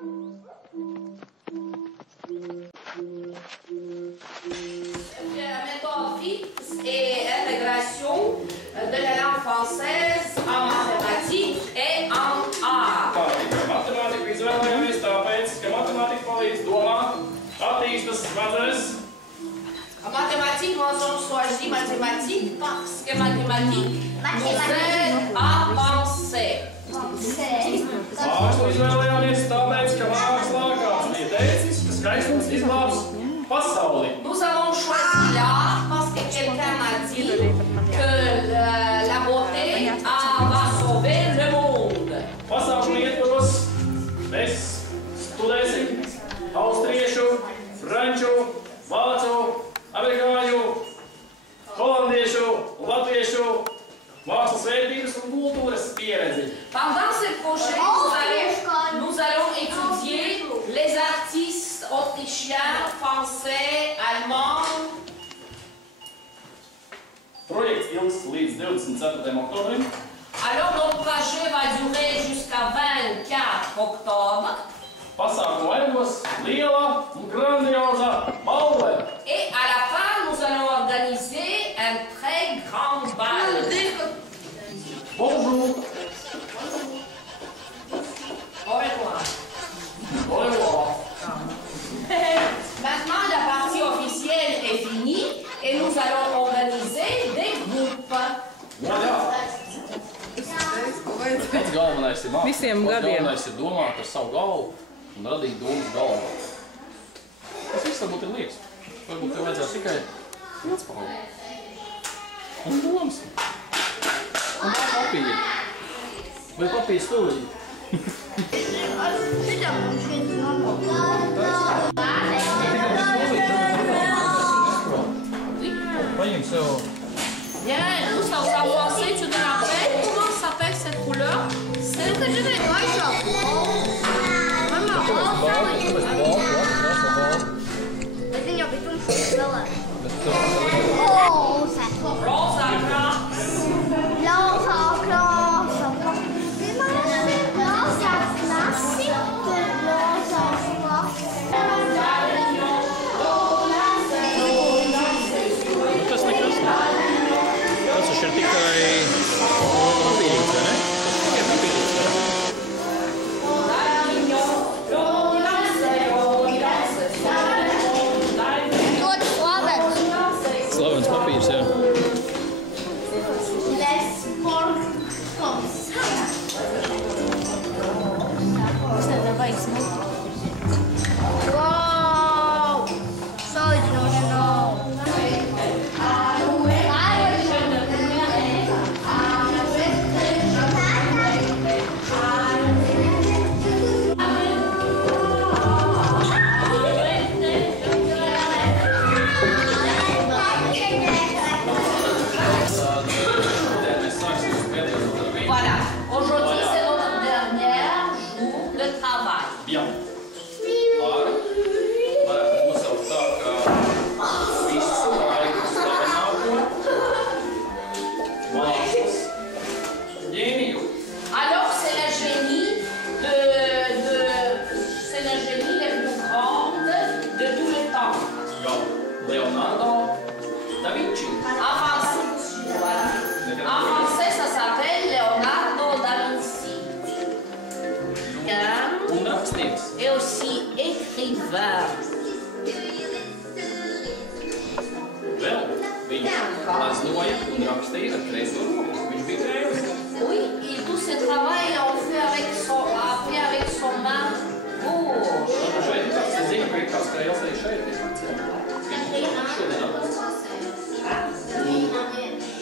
La méthode fixe et intégration de la langue française en mathématiques et en art. Matemātiku izvēlējāmies tāpēc, ka matemātika palīdz domāt, attīstas smadzenes. En mathématiques, nous avons choisi mathématiques parce que mathématiques nous aident à penser. Mākslu izvēlējāmies tāpēc, ka mākslā, kāds bija teicis, ka skaistums izglābs pasauli. Nous avons choisi l'art parce que quelqu'un m'a dit que la beauté va sauver le monde. Pasākumu ietvaros mēs studēsim austriešu, franču, vācu, amerikāņu, holandiešu, latviešu mākslas vērtības un kultūras pieredzi. Pendant ce projet, nous allons étudier les artistes autrichiens, français, allemands. Projekts ilgs līdz 24. oktobrim. Alors notre projet va durer jusqu'à 24 octobre. Pasākumu vainagos liela un grandioza balve. Et à la fin, nous allons organiser un très grand bal. Bonjour. Au revoir. Au revoir. Maintenant, la partie officielle est finie et nous allons organiser des groupes. Pats galvenais ir mākslinieks. Visiem gadiem. Galvenais ir domāt ar savu galvu un radīt domas galvā. Tas viss varbūt ir liekas. Varbūt tev vajadzētu tikai atspaugu. Un domas. Un tā papīri. Vai papīri stūrī? Paņem sev. Bien, nous sommes avancés, tu te rappelles comment s'appelle cette couleur? C'est que je vais voir Tas nekas nav. Tas ir tikai papīrīts, vai ne? Tikai papīrīts, vai ne? Slavens papīrs, jā. Voilà, aujourd'hui c'est notre dernier jour de travail. Bien. Varētu nosaukt tā, ka visu laiku slavenāko mākslas ģēniju. Alors c'est le génie c'est le génie le plus grand de tout le temps. Jau Leonardo da Vinci. En français, ça s'appelle Leonardo da Vinci. Un rakstnieks. Et aussi écrivain. Vēl viņš gleznoja un rakstīja ar kreiso roku. Viņš bija krējums. Oui, et tout ce travail on fait avec son main gauche. Šeit ir kāds, es zinu, ka ir kāds krējums arī šeit.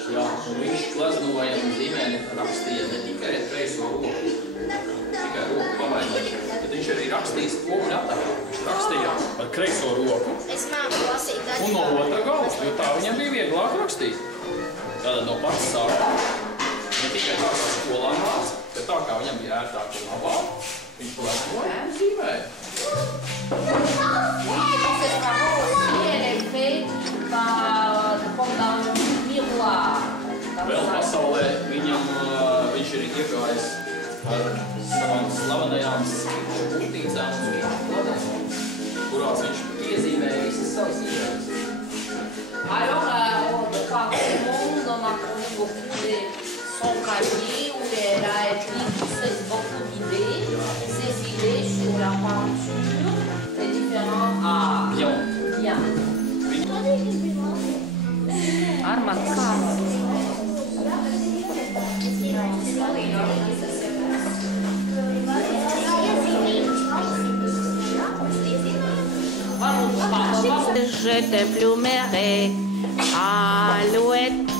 Jā, un viņš gleznoja un zīmēni rakstīja ne tikai ar kreiso roku, tikai roku pamainot, bet viņš arī rakstījis poguļatā. Viņš rakstīja ar kreiso roku un no otra gala, jo tā viņam bija vieglāk rakstīt. Tātad no pats sākuma, ne tikai tā kā skolā māca, bet tā kā viņam bija ērtāk un labāk, viņš gleznoja un zīmēja. Vēl pasaulē viņš ir iegājis ar savām slavenajām skeču kurtīcēm. senos viņš, kurās viņš iezīmēja visas savas idejas. Alors, par contre, on a connu beaucoup de son cahier où elle a écrit beaucoup d'idées, ses idées sur la peinture, les différents arts. Bien. Bien. Armacar. Je te plumerai, alouette,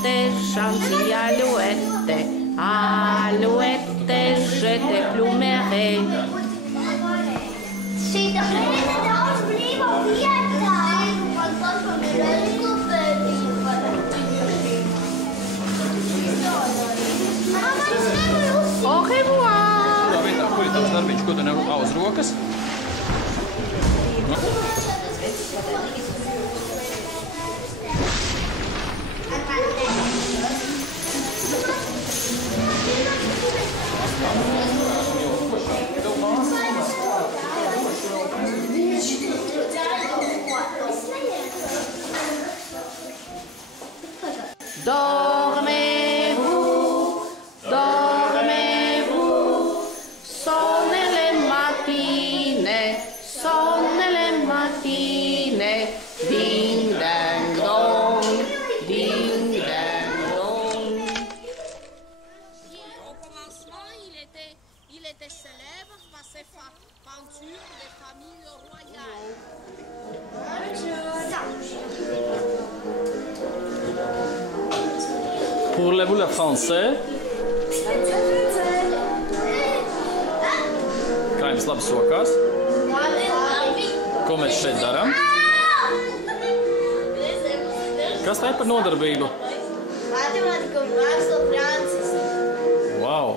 gentille alouette, alouette, je te plumerai. Au revoir! Tā vietā, kur ir tavs darbiņš, ko tu nevar uz rokas? Dormez-vous, dormez-vous, sonne le mattine, ding dang dong, ding dang dong. Au commencement, il était célèbre par ses peintures des familles royales. Pour le français. Kā jums labi sokās? Ko mēs šeit darām? Kas tā ir par nodarbību? Matemātika un māksla Francis. Wow!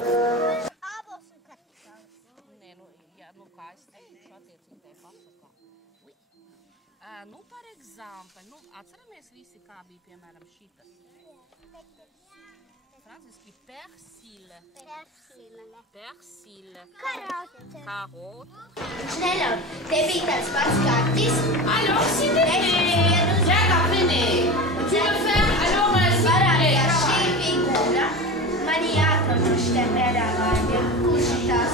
Nē, nu, ja, nu kā es teikšu attiecīgi tai pasakā. Nu, par exemple, nu, atceramies visi, kā bija, piemēram, šitas. Franciski persil. Persil. Karot. Neļauj, te bija tāds pats kartis. Alors, s'il te plaît, Diana, venez. Tu veux faire, alors, s'il te Parādījās plaît. šī figūra. Man jāatrod šitā pēdāvāļa. Kurš ir tas?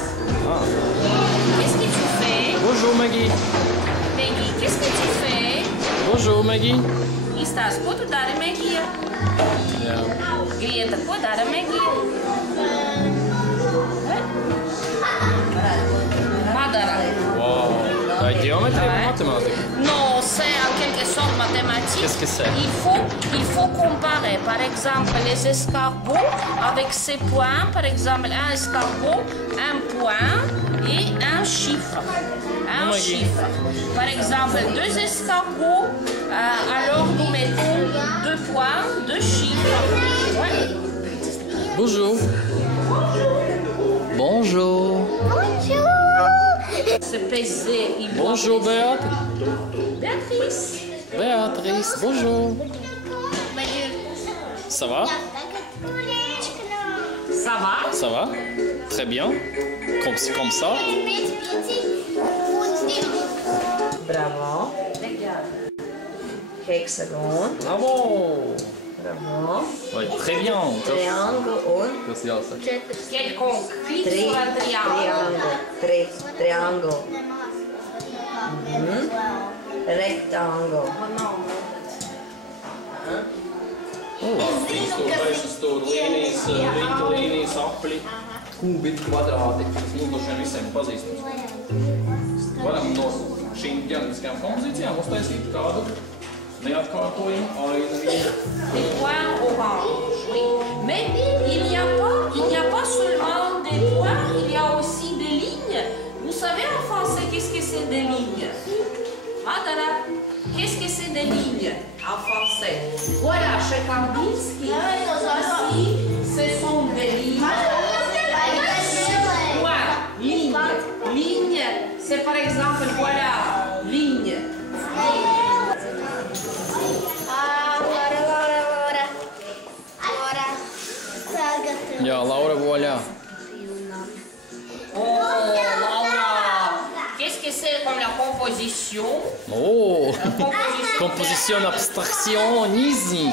Qu'est-ce que tu fais? Bonjour Maggie! Maggie, qu'est-ce que tu fais? Bonjour Maggie! Estás, ko tu dari, Maggie? Jā. Grieta, ko dara Maggie? Madara. Wow! Tā ir ģeometrija vai matemātika? Non, c'est en quelque sorte mathématique. Qu'est-ce que c'est? Il faut comparer, par exemple, les escargots avec ces points. Par exemple, un escargot, un point et un chiffre. Un Maggie. chiffre. Par exemple, deux escargots, alors nous mettons deux points, deux chiffres. Ouais. Bonjour! Bonjour! Se peser, il doit Bonjour peser. Béat! Béatrice. Béatrice, bonjour! Ça va? Ça va? Ça va? Très bien. Comme ça. Bravo. Hexagon. Bravo! Bravo. Oui, très bien. Triangle un Tas jāsaka. Quelconque. Clique sur un triangle. Triangle. Rectangle. Stūri līnijas, rīta līnijas, apli, kubiti, kvadrāti. Tas mums šiem visiem pazīstams. Varam no šīm ģeometriskajām kompozīcijām uztaisīt kādu neatkārtojumu ainu. Des points orange, oui. Mais il n'y a pas seulement des points, il y a aussi des lignes. Vous savez en français qu'est-ce que c'est des lignes? Madara, qu'est-ce que c'est des lignes en français? Voilà, chez Kandinsky, ici, ce sont des lignes. Point, ligne. Ligne, c'est par exemple, voilà, ligne. Jā, Laura voļā. Oh, Laura, qu'est-ce composition. Oh, composition, abstraction, easy.